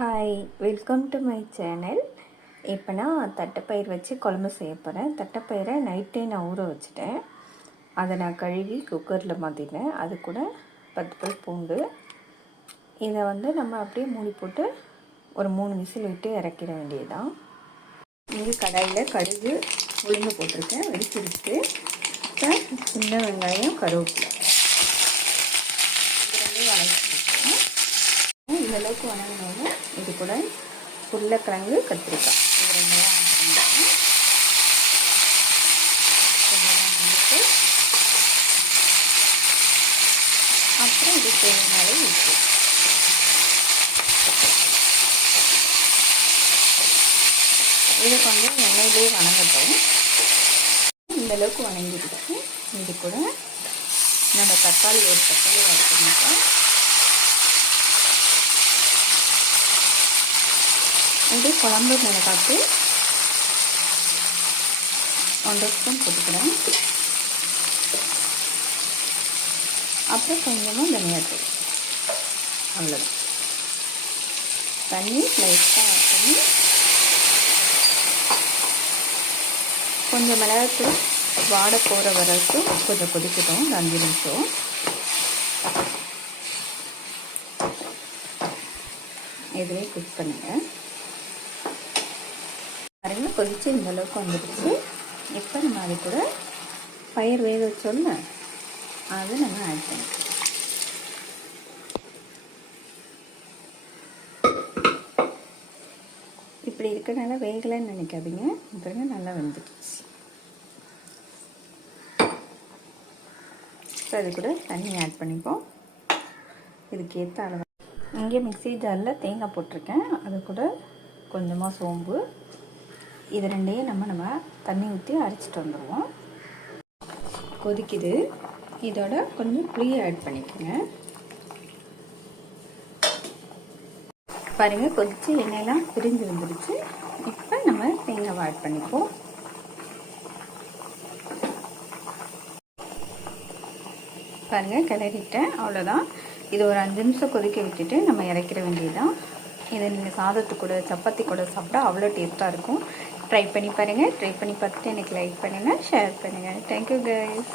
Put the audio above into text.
Hi, welcome to my channel. இப்போ நான் தட்டைப்பயிர் வச்சு குழம்பு செய்ய போகிறேன். தட்டைப்பயிரை நைட்டே நான் ஊற வச்சுட்டேன். அதை நான் கழுவி குக்கரில் மாற்றிட்டேன். அது கூட 10 பல் பூண்டு. இதை நம்ம அப்படியே மூடி போட்டு ஒரு 3 விசில் விட்டு இறக்கிட வேண்டியதுதான். இங்கே கடாயில் கடுகு உளுந்து போட்டிருக்கேன், வெடிச்சிருச்சு. இப்போ சின்ன வெங்காயம், கருவேப்பிலை இந்தளவுக்கு வணங்கினோன்னு இது கூட உருளைக்கிழங்கு, கத்திரிக்காய் இது ரெண்டையும் ஆட் பண்ணிட்டு அப்புறம் இது தேவையான உப்பு. இதை கொஞ்சம் எண்ணெயிலே வணங்கட்டும். இந்தளவுக்கு வணங்கிடுச்சு. இது கூட நம்ம தக்காளி ஒரு தக்காளி வதக்கிட்டோம். இது குழம்பு மிளகாய்க்கு 1 ஸ்பூன் போட்டுக்கிறேன். அப்புறம் கொஞ்சமாக தனியாத்தூள், அவ்வளோதான். தண்ணி லைட்டாக ஆட் பண்ணி கொஞ்சம் மிளகாய்த்தூள் வாட போகிற வரைக்கும் கொஞ்சம் கொதிக்கட்டும். 5 நிமிஷம். இதிலே குக் பண்ணுங்கள். பாருங்க, கொதிச்சு இந்தளவுக்கு வந்துடுச்சு. இப்போ நம்ம அது கூட பயிர் வேக வச்சோம்ல, அதை நம்ம ஆட் பண்ணிக்கலாம். இப்படி இருக்கனால வேகலைன்னு நினைக்காதீங்க. பாருங்க, நல்லா வெந்துடுச்சு. இப்போ அது கூட தண்ணி ஆட் பண்ணிப்போம். இதுக்கு ஏற்ற அளவு. இங்கே மிக்ஸி ஜாரில் தேங்காய் போட்டிருக்கேன். அது கூட கொஞ்சமாக சோம்பு, இது ரெண்டையும் நம்ம தண்ணி ஊற்றி அரைச்சிட்டு வந்துடுவோம். கொதிக்குது. இதோட கொஞ்சம் புளியை ஆட் பண்ணிக்கோங்க. பாருங்கள், கொதித்து எண்ணெயெல்லாம் பிரிஞ்சு வந்துடுச்சு. இப்போ நம்ம தேங்காவை ஆட் பண்ணிப்போம். பாருங்கள், கிளறிட்டேன். அவ்வளோதான். இது ஒரு 5 நிமிஷம் கொதிக்க விட்டுட்டு நம்ம இறக்கிற வேண்டியதுதான். இதை நீங்கள் சாதத்து கூட சப்பாத்தி கூட சாப்பிட்டா அவ்வளோ டேஸ்ட்டாக இருக்கும். ட்ரை பண்ணி பாருங்கள். ட்ரை பண்ணி பார்த்துட்டு எனக்கு லைக் பண்ணுங்கள், ஷேர் பண்ணுங்கள். Thank you guys.